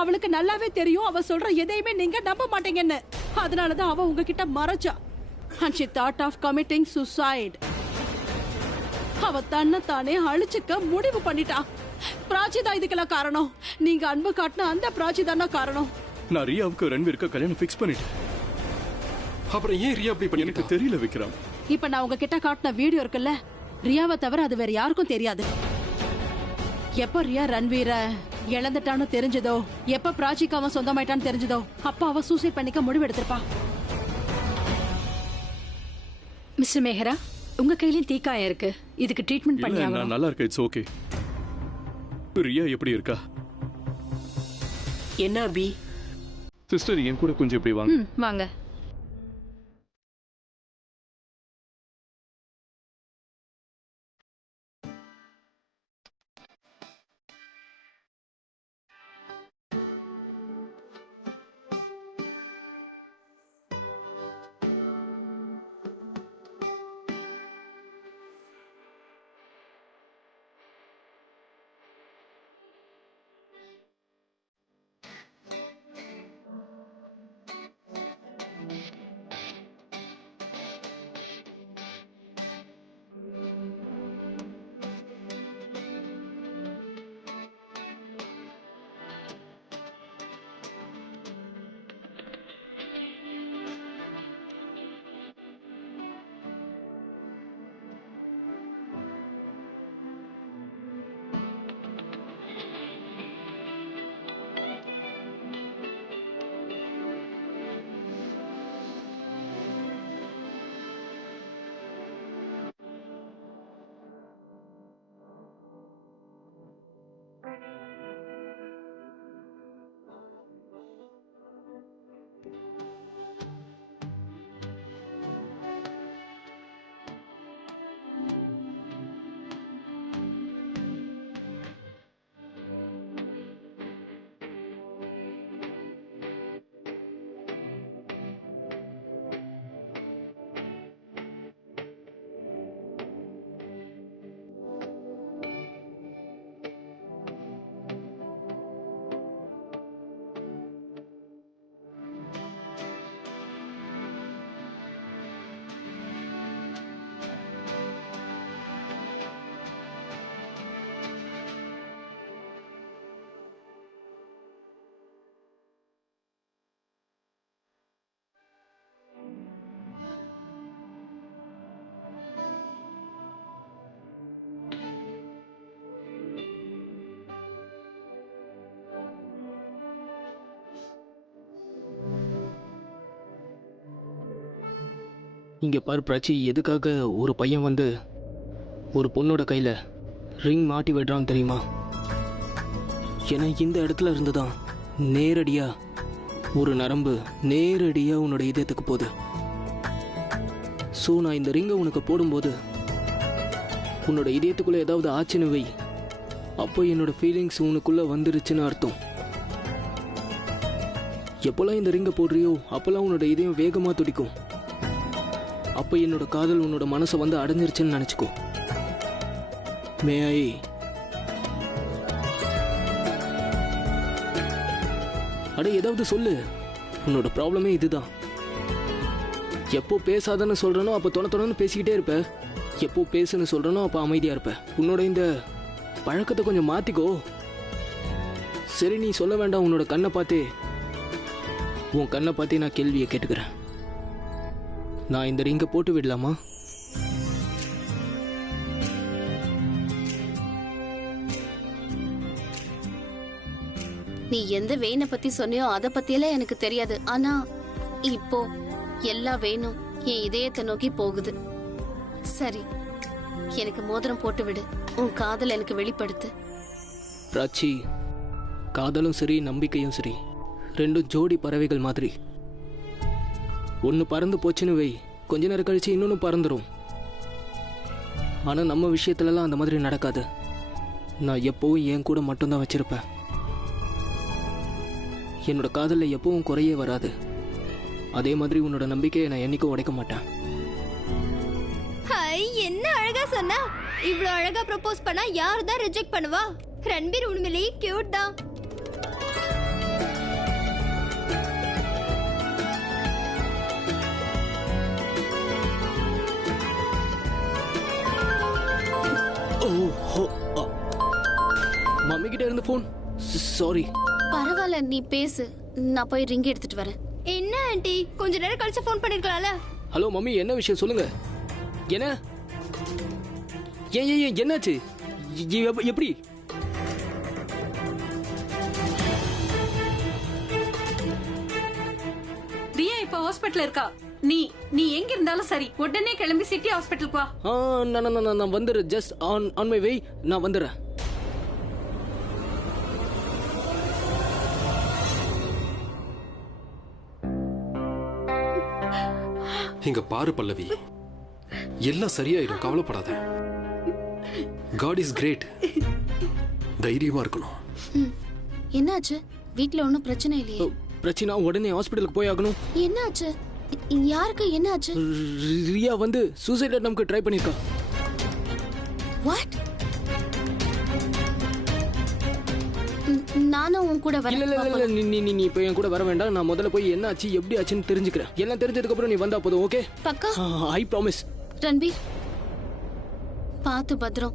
அவளுக்கு நல்லாவே தெரியும் அவ சொல்ற எதையுமே நீங்க நம்ப மாட்டீங்கன்னு. அதனாலதான் அவ உங்ககிட்ட மறைச்சா. And she thought of committing suicide. அவ தன்னைத்தானே அழிச்சுக்க முடிவு பண்ணிட்டா. பிராச்சிதா இதுக்கெல்லாம் காரணம். நீங்க அன்பு காட்டின அந்த பிராச்சிதானா காரணம். நான் ரியாவுக்கு ரன்வீருக்கு கல்யாணம் ஃபிக்ஸ் பண்ணிட்டேன். அப்புறம் ஏன் ரியா அப்படி பண்ணி? எனக்கு தெரியல விக்ரம். இப்ப நான் உங்ககிட்ட காட்டின வீடியோ இருக்குல்ல, ரியாவை தவிர அது வேற யாருக்கும் தெரியாது. எப்ப ரியா ரன்வீர இழந்துட்டான்னு தெரிஞ்சதோ, எப்ப பிராச்சிக்கு அவன் சொந்தமாயிட்டான்னு தெரிஞ்சதோ, அப்ப அவ சூசைட் பண்ணிக்க முடிவு எடுத்திருப்பா. மிஸ்டர் மேஹரா, உங்க கையிலயும் தீக்காயம் இருக்கு. இதுக்கு ட்ரீட்மெண்ட் பண்ணி ஆகணும். நான் நல்லா இருக்கேன். It's okay. ரியா எப்படி இருக்கா? என்ன அபி? சிஸ்டர் என் கூட கொஞ்சம் இப்படி வாங்க. வாங்க. இங்கே பாரு பிராச்சி, எதுக்காக ஒரு பையன் வந்து ஒரு பொண்ணோட கையில் ரிங் மாட்டி விடுறான்னு தெரியுமா? ஏன்னா இந்த இடத்துல இருந்து தான் நேரடியாக ஒரு நரம்பு நேரடியாக உன்னோட இதயத்துக்கு போகுது. ஸோ நான் இந்த ரிங்கை உனக்கு போடும்போது உன்னோட இதயத்துக்குள்ளே ஏதாவது ஆச்சுன்னு வை, அப்போ என்னோட ஃபீலிங்ஸ் உனக்குள்ளே வந்துருச்சுன்னு அர்த்தம். எப்போல்லாம் இந்த ரிங்கை போடுறியோ அப்போல்லாம் உன்னோட இதயம் வேகமாக துடிக்கும். அப்போ என்னோட காதல் உன்னோட மனசை வந்து அடைஞ்சிருச்சுன்னு நினச்சிக்கோ. மே ஐ? அட ஏதாவது சொல்லு. உன்னோட ப்ராப்ளமே இதுதான். எப்போ பேசாதன்னு சொல்கிறனோ அப்போ தொணன்னு பேசிக்கிட்டே இருப்ப. எப்போ பேசுன்னு சொல்கிறனோ அப்போ அமைதியாக இருப்ப. உன்னோட இந்த பழக்கத்தை கொஞ்சம் மாற்றிக்கோ. சரி, நீ சொல்ல வேண்டாம். உன்னோட கண்ணை பார்த்தே, உன் கண்ணை பார்த்தே நான் கேள்வியை கேட்டுக்கிறேன். நான் இந்த ரிங்கை போட்டு விடலாமா? நீ எந்த வெயினை பத்தி சொன்னியோ அதை பத்தியெல்லாம் எனக்கு தெரியாது. ஆனா இப்போ எல்லா வெயினும் என் இதயத்தை நோக்கி போகுது. சரி, எனக்கு மோதிரம் போட்டு விடு. உன் காதல் எனக்கு வெளிப்படுத்து. பிராச்சி, காதலும் சரி நம்பிக்கையும் சரி ரெண்டும் ஜோடி பறவைகள் மாதிரி. ஒன்று பறந்து போச்சுன்னு வை, கொஞ்ச நேரம் கழிச்சு இன்னொன்று பறந்துடும். ஆனால் நம்ம விஷயத்துலலாம் அந்த மாதிரி நடக்காது. நான் எப்பவும் என் கூட மட்டும்தான் வச்சிருப்பேன். என்னோட காதலில் எப்பவும் குறையே வராது. அதே மாதிரி உன்னோட நம்பிக்கையை நான் என்னைக்கும் உடைக்க மாட்டேன். ஹாய், என்ன அழகா சொன்னா. இவ்ளோ அழகா ப்ரோபோஸ் பண்ணா யாரு தான் ரிஜெக்ட் பண்ணுவா? ரன்பீர் உண்மையிலேயே கியூட் தான். உங்ககிட்ட இருந்து ஃபோன். சாரி. பரவாயில்ல, நீ பேசு. நான் போய் ரிங் எடுத்துட்டு வரேன். என்ன ஆண்டி, கொஞ்ச நேரம் கழிச்சு ஃபோன் பண்ணிருக்கலாம்ல? ஹலோ மம்மி, என்ன விஷயம் சொல்லுங்க. என்ன? ஏன் என்னாச்சு? எப்படி? ரியா இப்ப ஹாஸ்பிடல்ல இருக்கா. நீ எங்க இருந்தாலும் சரி, உடனே கிளம்பி சிட்டி ஹாஸ்பிடலுக்கு வா. நான் வந்துடுறேன். Just on my way. நான் வந்துடுறேன். இங்க பாரு பல்லவி, எல்லாம் சரியாயிடும், கவலைப்படாத. God is great. தைரியமா இருக்கணும். என்னாச்சு? வீட்ல ஒன்னும் பிரச்சனை இல்லையே? பிரச்சனை உடனே ஹாஸ்பிடலுக்கு போய் ஆகணும். என்னாச்சு? யாருக்கு என்னாச்சு? ரியா வந்து சூசைட் அட்டெம்ப்ட்க்கு ட்ரை பண்ணிருக்கா. வாட்? நானும் உன் கூட வரேன். இல்ல நீ இப்போ என் கூட வர வேண்டாம். நான் முதல்ல போய் என்ன ஆச்சு எப்படி ஆச்சுன்னு தெரிஞ்சுக்கிறேன். எல்லாம் தெரிஞ்சதுக்கு அப்புறம் நீ வந்தா போதும். ஓகே பக்கா? I promise. ரன்பீர், பாத்து பத்திரம்,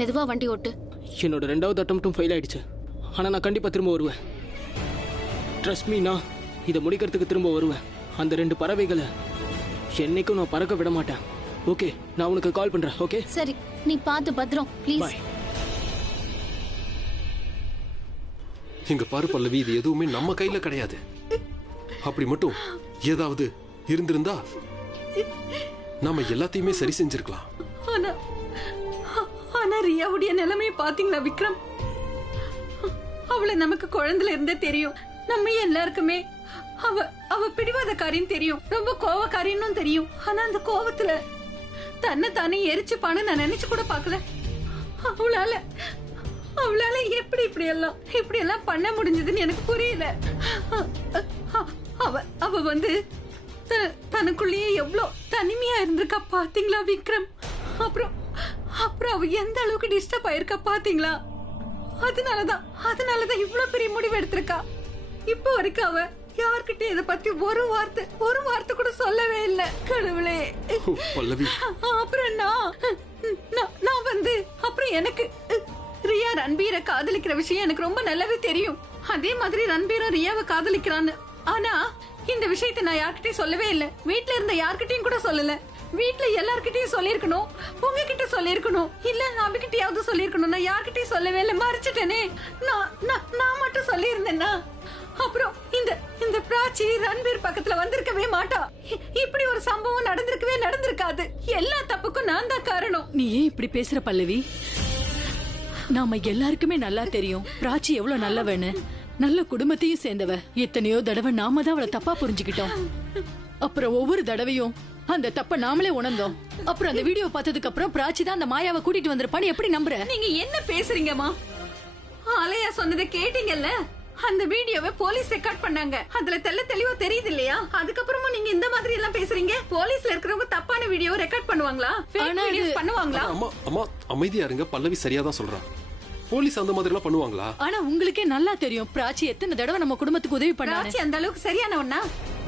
மெதுவா வண்டி ஓட்டு. என்னோட 2வது அட்டெம்ப்ட்டும் ஃபெயில் ஆயிடுச்சு. ஆனா நான் கண்டிப்பா திரும்ப வருவேன். ட்ரஸ்ட் மீ, நான் இதை முடிக்கிறதுக்கு திரும்ப வருவேன். அந்த 2 பறவைகளை என்னைக்கும் நான் பறக்க விட மாட்டேன். ஓகே, நான் உனக்கு கால் பண்றேன். ஓகே சரி, நீ பாத்து பத்திரம் ப்ளீஸ். பை. இங்க பாரு பல்லவி, இது எதுவுமே நம்ம கையில கிடையாது. அப்படி மட்டும் ஏதாவது இருந்திருந்தா நாம எல்லாத்தையுமே சரி செஞ்சிருக்கலாம். ஆனா ரியாவுடைய நிலைமையை பாத்தீங்களா விக்ரம்? அவளை நமக்கு குழந்தைல இருந்தே தெரியும். நம்ம எல்லாருக்குமே அவ பிடிவாதக்காரின்னு தெரியும், ரொம்ப கோவக்காரின்னு தெரியும். ஆனா அந்த கோவத்துல தன்னை தானே எரிச்சுப்பான்னு நான் நினைச்சு கூட பாக்கல. அவளால எப்படி இப்படி எல்லாம் பண்ண முடிஞ்சதுன்னு எனக்கு புரியல. அவ வந்து தனக்குள்ளேயே எவ்வளவு தனிமையா இருந்திருக்கா பாத்தீங்களா விக்ரம்? அப்புறம் அவ எந்த அளவுக்கு டிஸ்டர்ப் ஆயிருக்கா பாத்தீங்களா? அதனாலதான் இவ்வளவு பெரிய முடிவு எடுத்திருக்கா. இப்ப வரைக்கும் அவ யார்கிட்ட இத பத்தி ஒரு வார்த்தை கூட சொல்லவே இல்ல. கடவுளே. பல்லவி, அப்புறம் நான் வந்து அப்புறம் எனக்கு ரியா ரன்பீரை காதலிக்கிற விஷயம் எனக்கு ரொம்ப நல்லாவே தெரியும். அதே மாதிரி ரன்பீரும் ரியாவை காதலிக்கிறான்னு. ஆனா இந்த விஷயத்தை நான் யார்கிட்டயும் சொல்லவே இல்ல. வீட்டுல இருந்த யார்கிட்டயும் கூட சொல்லல. வீட்டுல எல்லார்கிட்டயும் சொல்லிருக்கணும், உங்ககிட்ட சொல்லிருக்கணும், இல்ல அவகிட்டயாவது சொல்லிருக்கணும். நான் யார்கிட்டயும் சொல்லவே இல்ல, மறைச்சிட்டேனே. நான் மட்டும் சொல்லியிருந்தேன்னா அப்புறம் இந்த பிராச்சி ரன்பீர் பக்கத்துல வந்திருக்கவே மாட்டா. இப்படி ஒரு சம்பவம் நடந்திருக்காது. எல்லா தப்புக்கும் நான் தான் காரணம். நீ ஏன் இப்படி பேசுற பல்லவி? நாம எல்லாருக்குமே நல்லா தெரியும் பிராச்சி எவ்வளவு நல்லவன்னு. நல்ல குடும்பத்தையும் சேர்ந்தவ. எத்தனையோ தடவை நாம தான் அவளை தப்பா புரிஞ்சுக்கிட்டோம். அப்புறம் ஒவ்வொரு தடவையும் அந்த தப்ப நாமளே உணர்ந்தோம். அப்புறம் அந்த வீடியோ பார்த்ததுக்கு அப்புறம் பிராச்சி தான் அந்த மாயாவை கூட்டிட்டு வந்திருப்பான்னு எப்படி நம்புற? நீங்க என்ன பேசுறீங்கம்மா? ஆலையா சொன்னதை கேட்டீங்கல்ல? அந்த வீடியோவை போலீஸ் ரெக்கார்ட் பண்ணாங்க. அதுல தெளிவா தெரியுது இல்லையா? அதுக்கப்புறமும் நீங்க இந்த மாதிரி எல்லாம் பேசுறீங்க. போலீஸ்ல இருக்கிறவங்க தப்பான வீடியோ ரெக்கார்ட் பண்ணுவாங்களா? பண்ணுவாங்களா? அம்மா அமைதியா இருங்க. பல்லவி சரியா தான் சொல்றா. போலீஸ் அந்த மாதிரி எல்லாம் பண்ணுவாங்களா? ஆனா உங்களுக்கே நல்லா தெரியும் பிராச்சி எத்தனை தடவை நம்ம குடும்பத்துக்கு உதவி பண்ணாச்சு. பிராச்சி அந்த அளவுக்கு சரியானவனா?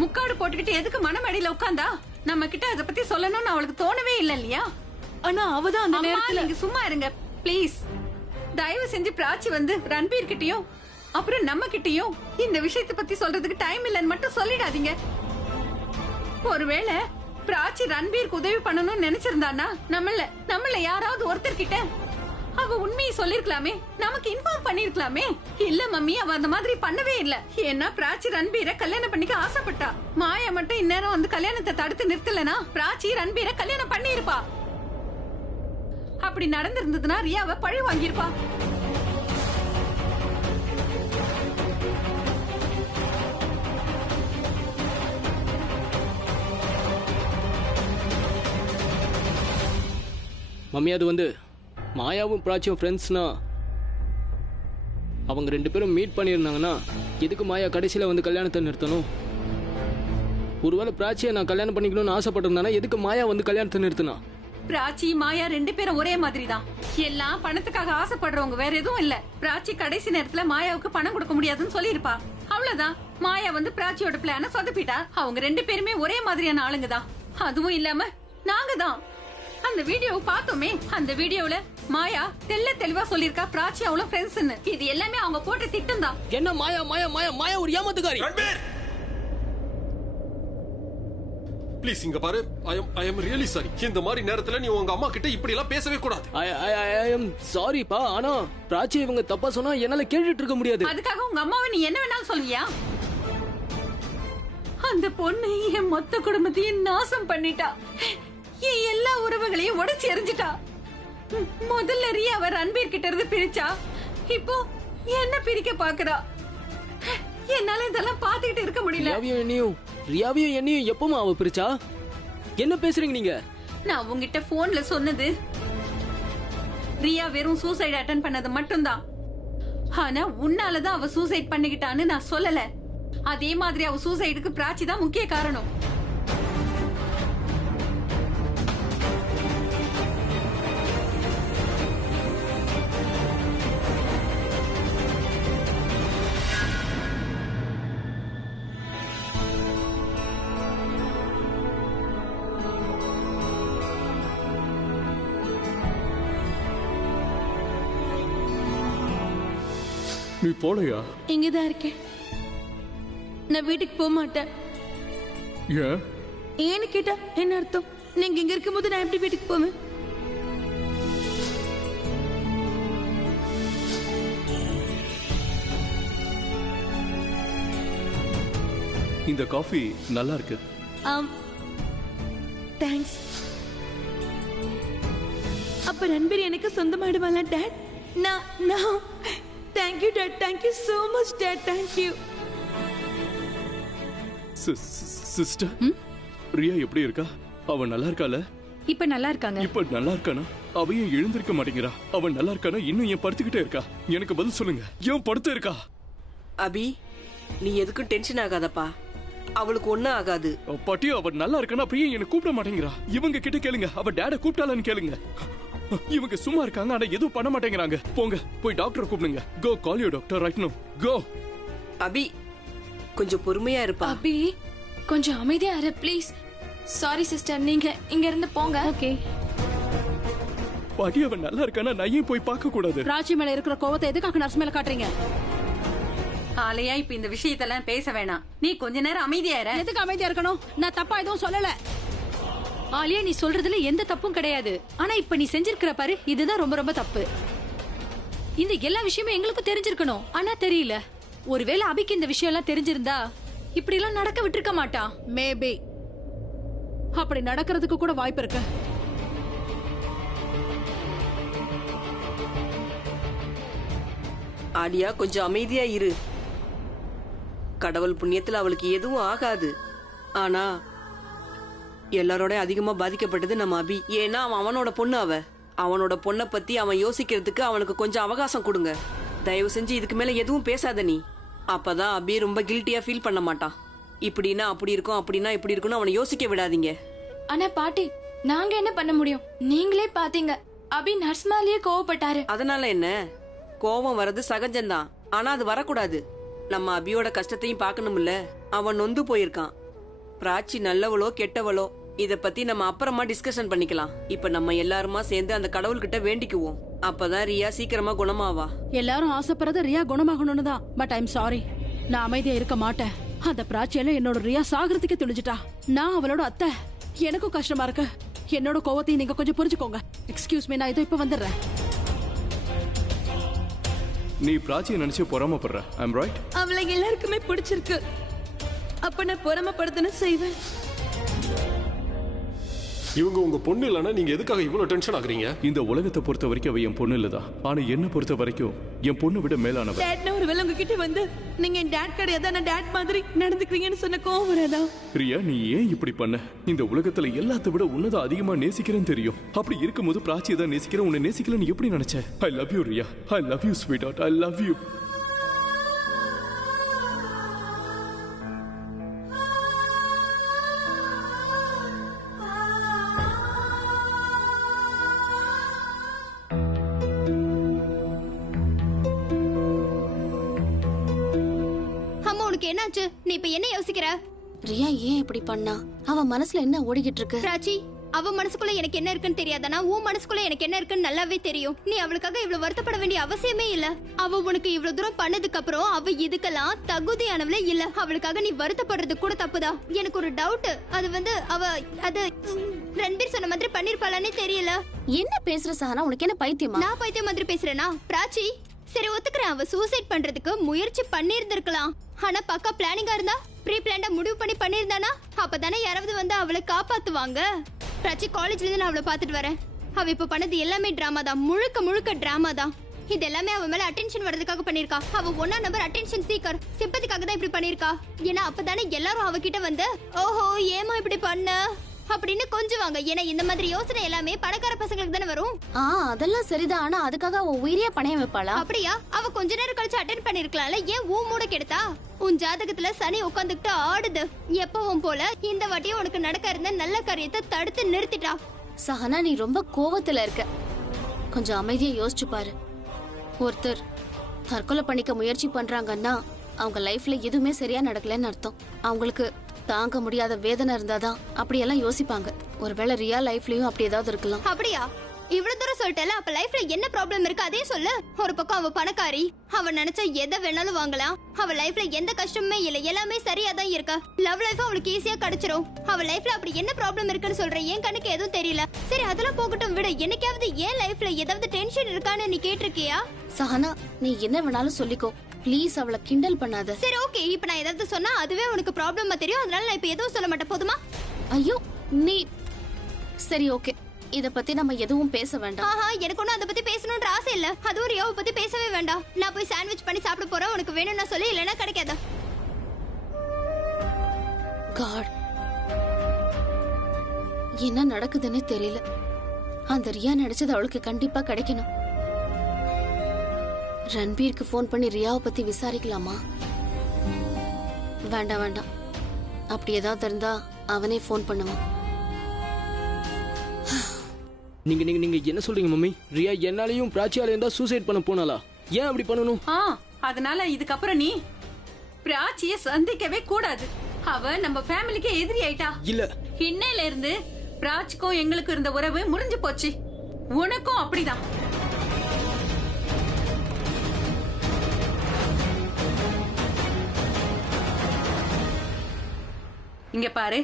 முக்காடு போட்டுக்கிட்டு எதுக்கு மனமடியில உட்கார்ந்தா? நம்ம கிட்ட அத பத்தி சொல்லணும்னு அவளுக்கு தோணவே இல்ல இல்லையா? ஆனா அவதான் அந்த நேரத்துல. நீங்க சும்மா இருங்க ப்ளீஸ். தயவு செஞ்சு பிராச்சி வந்து ரன்பீர் கிட்டயும் அப்புறம் நம்ம கிட்டயும் இந்த விஷயத்தை பத்தி சொல்றதுக்கு டைம் இல்லன்னு மட்டும் சொல்லிடாதீங்க. ஒருவேளை பிராச்சி ரன்பீருக்கு உதவி பண்ணணும்னு நினைச்சிருந்தானா நம்மள யாராவது ஒருத்தர் கிட்ட அவ உண்மையை சொல்லிருக்கலாமே, நமக்கு இன்ஃபார்ம் பண்ணிருக்கலாமே. இல்ல மம்மி, அவ அந்த மாதிரி பண்ணவே இல்ல. ஏன்னா பிராச்சி ரன்பீரை கல்யாணம் பண்ணிக்க ஆசைப்பட்டா. மாயா மட்டும் இந்நேரம் வந்து கல்யாணத்தை தடுத்து நிறுத்தலனா பிராச்சி ரன்பீரை கல்யாணம் பண்ணிருப்பா. அப்படி நடந்திருந்ததுன்னா ரியாவை பழி வாங்கியிருப்பா. மம்மி, அது வந்து மாயாவும் பிராச்சியும் ஃப்ரெண்ட்ஸ்னா அவங்க 2 பேரும் மீட் பண்ணியிருந்தாங்கன்னா எதுக்கு மாயா கடைசியில் வந்து கல்யாணத்தை நிறுத்தணும்? ஒருவேளை பிராச்சியை நான் கல்யாணம் பண்ணிக்கணும்னு ஆசைப்பட்டிருந்தானா எதுக்கு மாயா வந்து கல்யாணத்தை நிறுத்தினா? பிராச்சி மாயா 2 பேரும் ஒரே மாதிரி தான். எல்லாம் பணத்துக்காக ஆசைப்படுறவங்க, வேற எதுவும் இல்ல. பிராச்சி கடைசி நேரத்துல மாயாவுக்கு பணம் கொடுக்க முடியாதுன்னு சொல்லிருப்பா. அவ்வளவுதான். மாயா வந்து பிராச்சியோட பிளான சொதப்பிட்டா. அவங்க 2 பேருமே ஒரே மாதிரியான ஆளுங்க தான். அதுவும் இல்லாம நாங்க தான் அந்த வீடியோவை பார்த்தோமே. அந்த வீடியோல மாயா தெளிவா சொல்லிருக்கா பிராச்சி அவ்வளவு ஃப்ரெண்ட்ஸ்னு. இது எல்லாமே அவங்க போட்ட திட்டம் தான். என்ன மாயா மாயா மாயா மாயா ஒரு ஏமாத்துக்காரி. ப்ளீஸ் இங்க பாரு, ஐ அம் ரியலி சாரி. இந்த மாதிரி நேரத்துல நீ உங்க அம்மா கிட்ட இப்படி எல்லாம் பேசவே கூடாது. ஐ அம் சாரிப்பா. ஆனா பிராச்சி இவங்க தப்பா சொன்னா என்னால கேட்டுட்டு இருக்க முடியாது. அதுக்காக உங்க அம்மாவை நீ என்ன வேணாலும் சொல்வியா? அந்த பொண்ணு என் மொத்த குடும்பத்தையும் நாசம் பண்ணிட்டா. என் எல்லா உறவுகளையும் உடைச்சு எறிஞ்சிட்டா. முதல்ல ரியாவை ரன்பீர் கிட்ட இருந்து பிரிச்சா, இப்போ என்ன பிரிக்க பாக்குறா. என்னால இதெல்லாம் பாத்துக்கிட்டு இருக்க முடியல. ரியாவையும் என்னையும் எப்பமா அவ பிரிச்சா? என்ன பேசுறீங்க நீங்க? நான் உங்ககிட்ட போன்ல சொன்னது ரியா வெறும் சூசைட் அட்டெண்ட் பண்ணது மட்டும்தான். ஆனா உன்னாலதான் அவ சூசைட் பண்ணிக்கிட்டான்னு நான் சொல்லல. அதே மாதிரி அவ சூசைடுக்கு பிராச்சி தான் முக்கிய காரணம். நீ போலையா? இங்கதான் இருக்கேன். நான் வீட்டுக்கு போக மாட்டேன். ஏன்? ஏன்னு கேட்டா என்ன அர்த்தம்? நீங்க இங்க இருக்கும்போது நான் எப்படி வீட்டுக்கு போவேன்? இந்த காஃபி நல்லா இருக்கு. தேங்க்ஸ். அப்ப ரன்பீர் எனக்கு சொந்தமாயிடுவாளா டாட்? நான் thank you dad. Thank you so much dad. Thank you. Sister, Riya எப்படி இருக்கா? அவ நல்லா இருக்கால? இப்ப நல்லா இருக்காங்க. இப்ப நல்லா இருக்கானா? அவையும் எழுந்திருக்க மாட்டேங்கிறா. அவன் நல்லா இருக்கானா? இன்னும் ஏன் படுத்துக்கிட்டே இருக்கா? எனக்கு பதில் சொல்லுங்க. ஏன் படுத்து இருக்கா? அபி, நீ எதுக்கும் டென்ஷன் ஆகாதப்பா. அவளுக்கு ஒண்ணும் ஆகாது. பாட்டி, அவ நல்லா இருக்கானா? அப்படியே என்ன கூப்பிட மாட்டேங்கிறா. இவங்க கிட்ட கேளுங்க. அவ டேட கூப்பிட்டாலன்னு கேளுங்க. இவங்க சும்மா இருக்காங்க, ஆனா எதுவும் பண்ண மாட்டேங்கிறாங்க. போங்க, போய் டாக்டரை கூப்பிடுங்க. Go call you doctor right now. Go. அபி, கொஞ்சம் பொறுமையா இருப்பா. அபி, கொஞ்சம் அமைதியா இரு ப்ளீஸ். சாரி சிஸ்டர், நீங்க இங்க இருந்து போங்க. ஓகே. பாட்டி, அவன் நல்லா இருக்கானா? நான் ஏன் போய் பார்க்க கூடாது? பிராச்சி மேல இருக்கிற கோவத்தை எதுக்காக நர்ஸ் மேல காட்டுறீங்க? ஆலையா, இப்ப இந்த விஷயத்தெல்லாம் பேச வேணாம். நீ கொஞ்ச நேரம் அமைதியா இரு. எதுக்கு அமைதியா இருக்கணும்? நான் தப்பா எதுவும் சொல்லல. ஆலியா, நீ சொல்றதுல எந்த தப்பும் கிடையாது. ஆனா இப்ப நீ செஞ்சிருக்கிற பாரு, இதுதான் ரொம்ப ரொம்ப தப்பு. இந்த எல்லா விஷயமும் எங்களுக்கு தெரிஞ்சிருக்கணும், ஆனா தெரியல. ஒருவேளை அபிக்கு இந்த விஷயம் எல்லாம் தெரிஞ்சிருந்தா இப்படி எல்லாம் நடக்க விட்டுருக்க மாட்டான். மேபி அப்படி நடக்கிறதுக்கு கூட வாய்ப்பு இருக்கு. ஆலியா, கொஞ்சம் அமைதியா இரு. கடவுள் புண்ணியத்துல அவளுக்கு எதுவும் ஆகாது. ஆனா எல்லாரோட அதிகமா பாதிக்கப்பட்டது நம்ம அபி. ஏன்னா அவனோட பொண்ணு. அவனோட பொண்ணை பத்தி அவன் யோசிக்கிறதுக்கு அவனுக்கு கொஞ்சம் அவகாசம் கொடுங்க. தயவு செஞ்சு இதுக்கு மேல எதுவும் பேசாத நீ. அப்பதான் அபி ரொம்ப கில்ட்டியா ஃபீல் பண்ண மாட்டான். இப்படின்னா அப்படி இருக்கும், அப்படின்னா இப்படி இருக்கும்னு அவனை யோசிக்க விடாதீங்க. ஆனா பாட்டி, நாங்க என்ன பண்ண முடியும்? நீங்களே பாத்தீங்க, அபி நர்ஸ் மேலேயே கோவப்பட்டாரு. அதனால என்ன? கோபம் வர்றது சகஜம்தான், ஆனா அது வரக்கூடாது. நம்ம அபியோட கஷ்டத்தையும் பார்க்கணும்ல. அவன் நொந்து போயிருக்கான். பிராச்சி நல்லவளோ கெட்டவளோ இத பத்தி நம்ம அப்புறமா டிஸ்கஷன் பண்ணிக்கலாம். இப்ப நம்ம எல்லாருமா சேர்ந்து அந்த கடவுள்கிட்ட வேண்டிக்குவோம். அப்பதான் ரியா சீக்கிரமா குணமாவா. எல்லாரும் ஆசைப்படுறது ரியா குணமாகணும்னு தான். பட் ஐ எம் சாரி, நான் அமைதியா இருக்க மாட்டேன். அந்த பிராச்சியில என்னோட ரியா சாகரத்துக்கு துணிஞ்சிட்டா. நான் அவளோட அத்தை. எனக்கும் கஷ்டமா இருக்கு. என்னோட கோவத்தையும் நீங்க கொஞ்சம் புரிஞ்சுக்கோங்க. எக்ஸ்கியூஸ் மீ, நான் இதோ இப்ப வந்துடுறேன். நீ பிராச்சியை நினைச்சு பொறாமப்படுற. ஐ அம் ரைட். அவளை எல்லாருக்குமே பிடிச்சிருக்கு. அப்ப நான் பொறாமப்படுத்தன செய்வேன். இவங்க உங்க பொண்ணு இல்லைன்னா நீங்க எதுக்காக இவ்வளவு டென்ஷன் ஆகுறீங்க? இந்த உலகத்தை பொறுத்த வரைக்கும் அவ என் பொண்ணு இல்லதான். ஆனா என்ன பொறுத்த வரைக்கும் என் பொண்ணை விட மேலானவ. டாட், நான் ஒருவேளை உங்ககிட்ட வந்து நீங்க என் டாட் கிடையாது, நான் டாட் மாதிரி நடந்துக்கிறீங்கன்னு சொன்ன கோவம் வராதா? ரியா, நீ ஏன் இப்படி பண்ண? இந்த உலகத்துல எல்லாத்த விட உன்னதான் அதிகமா நேசிக்கிறேன்னு தெரியும். அப்படி இருக்கும்போது பிராச்சியை தான் நேசிக்கிறேன், உன்னை நேசிக்கலன்னு எப்படி நினைச்ச? I love you Riya. I love you sweetheart. I love you. என்னாச்சு? நீ இப்ப என்ன யோசிக்கிற? ரியா ஏன் இப்படி பண்ணா? அவ மனசுல என்ன ஓடிக்கிட்டு இருக்கு? பிராச்சி, அவ மனசுக்குள்ள எனக்கு என்ன இருக்குன்னு தெரியாதானா? உன் மனசுக்குள்ள எனக்கு என்ன இருக்குன்னு நல்லாவே தெரியும். நீ அவளுக்காக இவ்வளவு வருத்தப்பட வேண்டிய அவசியமே இல்ல. அவ உனக்கு இவ்வளவு தூரம் பண்ணதுக்கு அப்புறம் அவ இதுக்கெல்லாம் தகுதியானவளே இல்ல. அவளுக்காக நீ வருத்தப்படுறது கூட தப்புதான். எனக்கு ஒரு டவுட், அது ரன்பீர் சொன்ன மாதிரி பண்ணிருப்பாளானே தெரியல. என்ன பேசுற சஹனா? உனக்கு என்ன பைத்தியமா? நான் பைத்தியம் மாதிரி பேசுறேனா? பிராச்சி, சரி ஒத்துக்கிறேன், அவ சூசைட் பண்றதுக்கு முயற்சி பண்ணிருந்திருக்கலாம். ஆனா பக்கா பிளானிங்கா இருந்தா, ப்ரீ பிளான்டா முடிவு பண்ணி பண்ணிருந்தானா அப்பதானே யாராவது வந்து அவளை காப்பாத்துவாங்க. பிராச்சி, காலேஜ்ல இருந்து நான் அவளை பாத்துட்டு வரேன். அவ இப்ப பண்ணது எல்லாமே டிராமா தான், முழுக்க முழுக்க டிராமா தான். இது எல்லாமே அவ மேல அட்டென்ஷன் வர்றதுக்காக பண்ணிருக்கா. அவ 1 நம்பர் அட்டென்ஷன் சீக்கர், சிம்பதிக்காக தான் இப்படி பண்ணிருக்கா. ஏன்னா அப்பதானே எல்லாரும் அவகிட்ட வந்து ஓஹோ ஏமா இப்படி பண்ண அப்படின்னு கொஞ்சுவாங்க. ஏன்னா இந்த மாதிரி யோசனை எல்லாமே பணக்கார பசங்களுக்கு தானே வரும். அதெல்லாம் சரிதான். ஆனா அதுக்காக அவ உயிரியா பணைய வைப்பாளா? அப்படியா? அவ கொஞ்ச நேரம் கழிச்சு அட்டென்ட் பண்ணிருக்கலாம்ல. ஏன் ஊ மூட கெடுத்தா? உன் ஜாதகத்துல சனி உட்காந்துக்கிட்டு ஆடுது. எப்பவும் போல இந்த வாட்டியும் உனக்கு நடக்க இருந்த நல்ல காரியத்தை தடுத்து நிறுத்திட்டா. சஹனா, நீ ரொம்ப கோவத்துல இருக்க. கொஞ்சம் அமைதியா யோசிச்சு பாரு. ஒருத்தர் தற்கொலை பண்ணிக்க முயற்சி பண்றாங்கன்னா அவங்க லைஃப்ல எதுவுமே சரியா நடக்கலன்னு அர்த்தம். அவங்களுக்கு தாங்க முடியாத வேதனை இருந்தாதான் அப்படியெல்லாம் யோசிப்பாங்க. ஒருவேளை ரியல் லைஃப்லயும் அப்படி ஏதாவது இருக்கலாம். அப்படியா? இவ்வளவு தூரம் சொல்லிட்டல, அப்ப லைஃப்ல என்ன ப்ராப்ளம் இருக்கு அதே சொல்லு. ஒரு பக்கம் அவ பணக்காரி, அவ நினைச்சா எதை வேணாலும் வாங்கலாம். அவ லைஃப்ல எந்த கஷ்டமுமே இல்ல, எல்லாமே சரியா தான் இருக்கா. லவ் லைஃப் அவளுக்கு ஈஸியா கிடைச்சிரும். அவ லைஃப்ல அப்படி என்ன ப்ராப்ளம் இருக்குன்னு சொல்றேன். என் கண்ணுக்கு எதுவும் தெரியல. சரி அதெல்லாம் போகட்டும் விடு. என்னைக்காவது ஏன் லைஃப்ல ஏதாவது டென்ஷன் இருக்கான்னு நீ கேட்டிருக்கியா? சஹனா, நீ என்ன வேணாலும் சொல்லிக்கோ, ப்ளீஸ் அவளை கிண்டல் பண்ணாத. சரி ஓகே, இப்ப நான் ஏதாவது சொன்னா அதுவே உனக்கு ப்ராப்ளமா தெரியும். அதனால நான் இப்ப எதுவும் சொல்ல மாட்டேன், போதுமா? ஐயோ நீ சரி ஓகே, இத பத்தி நம்ம எதுவும் பேச வேண்டாம். எனக்கு ஒன்னும் அதை பத்தி பேசணும்ன்ற ஆசை இல்ல. அதுவும் ரியாவை பத்தி பேசவே வேண்டாம். நான் போய் சாண்ட்விச் பண்ணி சாப்பிட போறேன். உனக்கு வேணும்னா சொல்லி, இல்லைன்னா கிடைக்காத. காட், என்ன நடக்குதுன்னு தெரியல. அந்த ரியா நினைச்சது அவளுக்கு கண்டிப்பா கிடைக்கணும். ரன்பீருக்கு போன் பண்ணி ரியாவை பத்தி விசாரிக்கலாமா? வேண்டாம் வேண்டாம், அப்படி ஏதாவது இருந்தா அவனே போன் பண்ணுவான். நீங்க நீங்க நீங்க என்ன சொல்றீங்க மம்மி? ரியா என்னாலையும் பிராச்சியாலையும் தான் சூசைட் பண்ண போனாளா? ஏன் அப்படி பண்ணணும்? அதனால இதுக்கப்புறம் நீ பிராச்சிய சந்திக்கவே கூடாது. அவ நம்ம ஃபேமிலிக்கு எதிரி ஆயிட்டா. இல்ல, இன்னையில இருந்து பிராச்சிக்கும் எங்களுக்கும் இருந்த உறவு முடிஞ்சு போச்சு. உனக்கும் அப்படிதான். இங்க பாரு,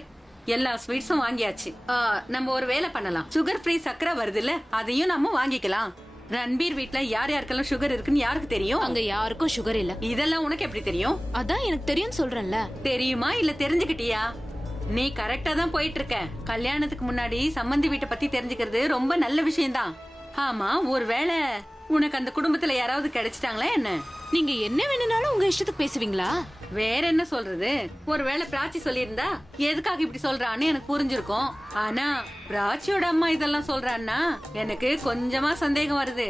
எல்லா ஸ்வீட்ஸும் வாங்கியாச்சு. நம்ம ஒரு வேலை பண்ணலாம். சுகர் ஃப்ரீ சக்கரை வருது இல்ல, அதையும் நம்ம வாங்கிக்கலாம். ரன்பீர் வீட்ல யார் யாருக்கெல்லாம் சுகர் இருக்குன்னு யாருக்கு தெரியும்? அங்க யாருக்கும் சுகர் இல்ல. இதெல்லாம் உனக்கு எப்படி தெரியும்? அதான் எனக்கு தெரியும் சொல்றேன்ல. தெரியுமா இல்ல தெரிஞ்சுக்கிட்டியா? நீ கரெக்டா தான் போயிட்டு இருக்க. கல்யாணத்துக்கு முன்னாடி சம்பந்தி வீட்டை பத்தி தெரிஞ்சுக்கிறது ரொம்ப நல்ல விஷயம்தான். ஆமா, ஒருவேளை உனக்கு அந்த குடும்பத்துல யாராவது கிடைச்சிட்டாங்களா என்ன? நீங்க என்ன வேணும்னாலும் உங்க இஷ்டத்துக்கு பேசுவீங்களா? வேற என்ன சொல்றது? ஒருவேளை பிராச்சி சொல்லியிருந்தா எதுக்காக இப்படி சொல்றான்னு எனக்கு புரிஞ்சிருக்கும். ஆனா பிராச்சியோட அம்மா இதெல்லாம் சொல்றான்னா எனக்கு கொஞ்சமா சந்தேகம் வருது.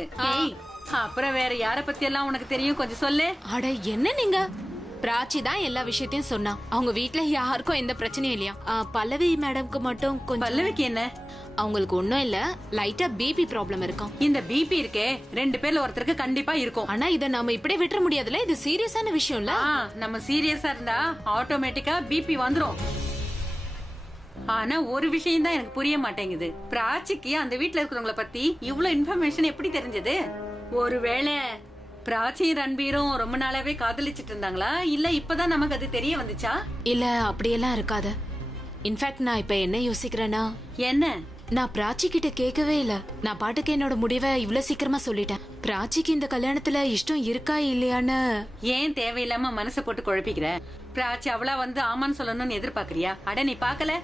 அப்புறம் வேற யார பத்தி எல்லாம் உனக்கு தெரியும், கொஞ்சம் சொல்லு. அட என்ன நீங்க? பிராச்சி தான் எல்லா விஷயத்தையும் சொன்னா. அவங்க வீட்ல யாருக்கும் எந்த பிரச்சனையும் இல்லையா. பல்லவி மேடம்க்கு மட்டும் கொஞ்சம். பல்லவிக்கு என்ன? அவங்களுக்கு ஒண்ணும் இல்ல, லைட்டா பிபி ப்ராப்ளம் இருக்கும். இந்த பிபி இருக்கே, 2 பேர்ல ஒருத்தருக்கு கண்டிப்பா இருக்கும். ஆனா இத நாம இப்படியே விட்டுற முடியாதுல. இது சீரியஸான விஷயம் இல்ல. நம்ம சீரியஸா இருந்தா ஆட்டோமேட்டிக்கா பிபி வந்துரும். ஆனா ஒரு விஷயம் தான் எனக்கு புரிய மாட்டேங்குது. பிராச்சிக்கு அந்த வீட்ல இருக்கிறவங்கள பத்தி இவ்வளவு இன்ஃபர்மேஷன் எப்படி தெரிஞ்சது? ஒருவேளை பிராச்சியும் ரன்பீரும் ரொம்ப நாளாவே காதலிச்சிட்டு இருந்தாங்களா, இல்ல இப்பதான் நமக்கு அது தெரிய வந்துச்சா? இல்ல அப்படியெல்லாம் இருக்காது. இன்ஃபேக்ட் நான் இப்ப என்ன யோசிக்கிறேன்னா, என்ன, நான் பிராச்சி கிட்ட கேட்கவே இல்ல. நான் பாட்டுக்கு என்னோட முடிவை இவ்வளவு சீக்கிரமா சொல்லிட்டேன். பிராச்சிக்கு இந்த கல்யாணத்துல இஷ்டம் இருக்கா இல்லையான்னு ஏன் தேவையில்லாம மனசை போட்டு குழப்பிக்கிற? பிராச்சி அவளா வந்து ஆமான்னு சொல்லணும்னு எதிர்பார்க்கறியா? அட நீ பாக்கல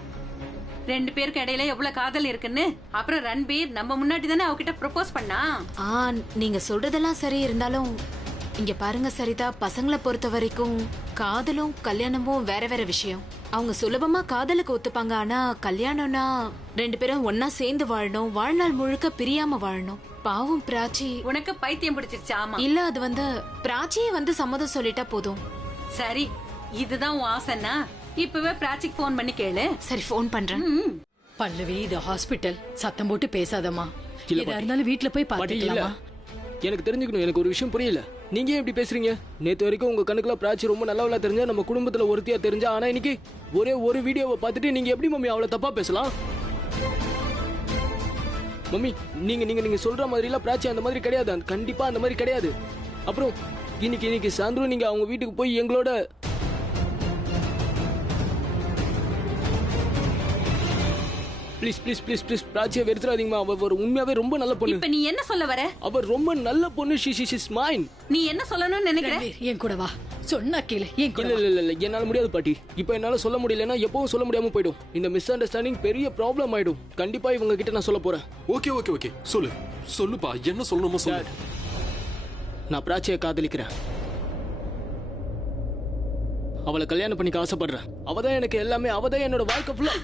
2 பேருக்கு இடையில எவ்வளவு காதல் இருக்குன்னு? அப்புறம் ரன்பீர் நம்ம முன்னாடி தானே அவகிட்ட ப்ரொபோஸ் பண்ணா. நீங்க சொல்றதெல்லாம் சரி, இருந்தாலும் இங்க பாருங்க சரிதா, பசங்களை பொறுத்த வரைக்கும் காதலும் கல்யாணமும் வேற வேற விஷயம். அவங்க சுலபமா காதலுக்கு ஒத்துப்பாங்க. ஆனா கல்யாணம்னா 2 பேரும் ஒன்னா சேர்ந்து வாழணும், வாழ்நாள் முழுக்க பிரியாம வாழணும். பாவம் பிராச்சி. உனக்கு பைத்தியம் பிடிச்சிருச்சா? ஆமா இல்ல, அது வந்து பிராச்சியே வந்து சம்மதம் சொல்லிட்டா போதும். சரி, இதுதான் உன் ஆசைன்னா இப்பவே பிராச்சிக்கு போன் பண்ணி கேளு. சரி, போன் பண்றேன். பல்லவி, இது ஹாஸ்பிட்டல், சத்தம் போட்டு பேசாதம்மா. எதா இருந்தாலும் வீட்ல போய் பாத்துக்கலாமா? எனக்கு தெரிஞ்சுக்கணும். எனக்கு ஒரு விஷயம் புரியல. நீங்க ஏன் இப்படி பேசுறீங்க? நேத்து வரைக்கும் உங்க கணக்குல பிராச்சி ரொம்ப நல்லவளா தெரிஞ்சா, நம்ம குடும்பத்துல ஒருத்தியா தெரிஞ்சா, ஆனா இன்னைக்கு ஒரே ஒரு வீடியோவை பார்த்துட்டு நீங்க எப்படி மம்மி அவளை தப்பா பேசலாம்? மம்மி நீங்க சொல்ற மாதிரி எல்லாம் பிராச்சி அந்த மாதிரி கிடையாது. கண்டிப்பா அந்த மாதிரி கிடையாது. அப்புறம் இன்னைக்கு சாயந்தரம் நீங்க அவங்க வீட்டுக்கு போய் எங்களோட ப்ளீஸ் பிராச்சியை வெறுத்துறாதீங்கம்மா. அவ ஒரு உண்மையாவே ரொம்ப நல்ல பொண்ணு. இப்ப நீ என்ன சொல்ல வர? அவ ரொம்ப நல்ல பொண்ணு. ஷீஸ் மைன். நீ என்ன சொல்லணும்னு நினைக்கிற? ரன்வீர், என் கூட வா. சொன்னா கேளு. என் கூட வா. இல்ல என்னால முடியாது பாட்டி. இப்போ என்னால சொல்ல முடியலன்னா எப்பவும் சொல்ல முடியாம போயிடும். இந்த மிஸ் அண்டர்ஸ்டாண்டிங் பெரிய ப்ராப்ளம் ஆயிடும். கண்டிப்பா இவங்க கிட்ட நான் சொல்ல போறேன். ஓகே சொல்லுப்பா, என்ன சொல்லணுமோ சொல்லு. நான் பிராச்சியை காதலிக்கிறேன். அவளை கல்யாணம் பண்ணிக்க ஆசைப்படுறேன். அவதான் எனக்கு எல்லாமே. அவதான் என்னோட வாழ்க்கை ஃபுல்லா.